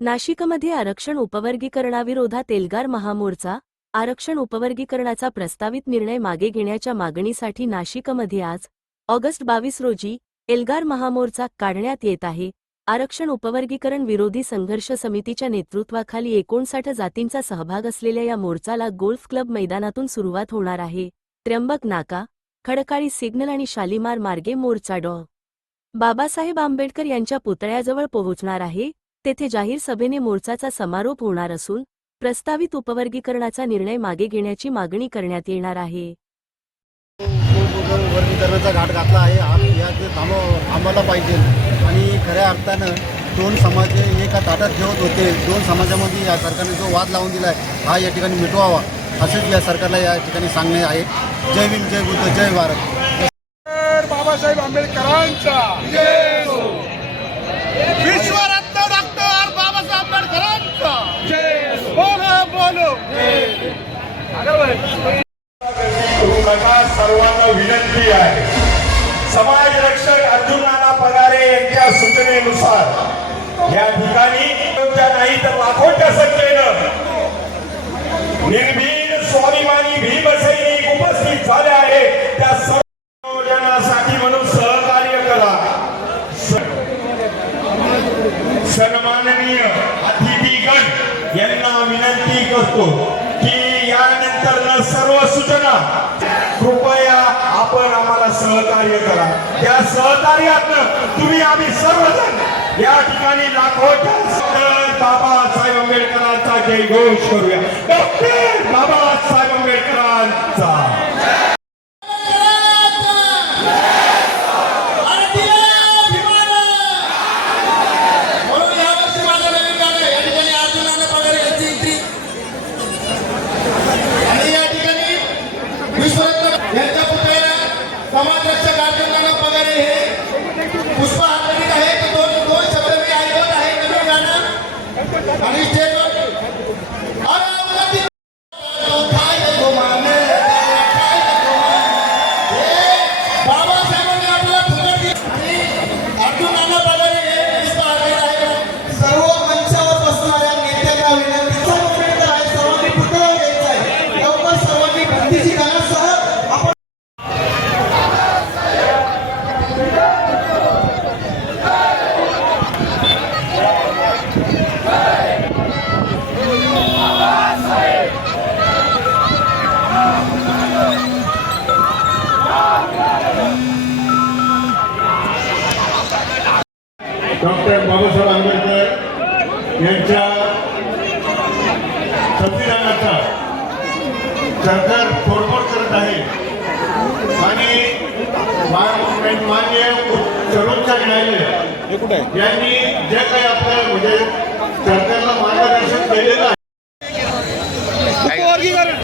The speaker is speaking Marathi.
नाशिकमध्ये आरक्षण उपवर्गीकरणाविरोधात एल्गार महामोर्चा. आरक्षण उपवर्गीकरणाचा प्रस्तावित निर्णय मागे घेण्याच्या मागणीसाठी नाशिकमध्ये आज ऑगस्ट 22 रोजी एल्गार महामोर्चा काढण्यात येत आहे. आरक्षण उपवर्गीकरण विरोधी संघर्ष समितीच्या नेतृत्वाखाली 59 जातींचा सहभाग असलेल्या या मोर्चाला गोल्फ क्लब मैदानातून सुरुवात होणार आहे. त्र्यंबक नाका, खडकाळी सिग्नल आणि शालिमार मार्गे मोर्चा डॉ. बाबासाहेब आंबेडकर यांच्या पुतळ्याजवळ पोहोचणार आहे. तेथे जाहीर सभेने मोर्चाचा समारोप होणार असून प्रस्तावित उपवर्गीकरणाचा निर्णय मागे घेण्याची मागणी करण्यात येणार आहे. वर्गीकरणाचा घाट घातला आहे. याचे आम्हाला पाहिजे आणि खऱ्या अर्थानं दोन समाज एका ताटात ठेवत होते. दोन समाजामध्ये या सरकारने जो वाद लावून दिला आहे हा या ठिकाणी मिटवावा असेच या सरकारला या ठिकाणी सांगणे आहे. जय भीम, जय बुद्ध, जय भारत. बाबासाहेब आंबेडकरांचा विश्वरत्न डॉक्टर बाबासाहेब आंबेडकरांचा बोलो बोलो. सर्वांना विनंती आहे, समाज रक्षक अर्जुन नाना पगारे यांच्या सूचनेनुसार या ठिकाणी नाही तर लाखोच्या संख्येनं निर्भीड स्वाभिमानी भीमसैनिक उपस्थित झाले आहे. त्या सर्व जनासाठी म्हणून सहकार्य करा. सन्माननीय अतिथीगण यांना विनंती करतो की यानंतर सर्व सूचना कृपया आपण आम्हाला सहकार्य करा. त्या सहकार्यातनं तुम्ही आम्ही सर्वजण या ठिकाणी लाखोच्या बाबासाहेब आंबेडकरांचा जयघोष करूया. डॉक्टर बाबासाहेब आंबेडकरांचा. यांच्या पुतळ्याला समाज रक्षक अर्जुन नाना पगारे हे पुष्प हात करीत आहेत. दोन शब्द मी ऐकत आहे. नवीन गाणं आणि स्टेजवर बाबासाहेबांनी आपल्याला फुकट दिली आणि अर्जुन नाना पगारे हे पुष्प हात करीत आहेत. सर्व मंचावर बसणाऱ्या नेत्यांना विनंती आहे, सर्वांनी पुतळा घ्यायचा आहे. लवकर सर्वांनी भक्तीची गाण्यासह डॉक्टर बाबासाहेब आंबेडकर यांच्या संविधानाचा सरकार तोडफोड करत आहे आणि माननीय सर्वोच्च न्यायालय यांनी जे काही आपलं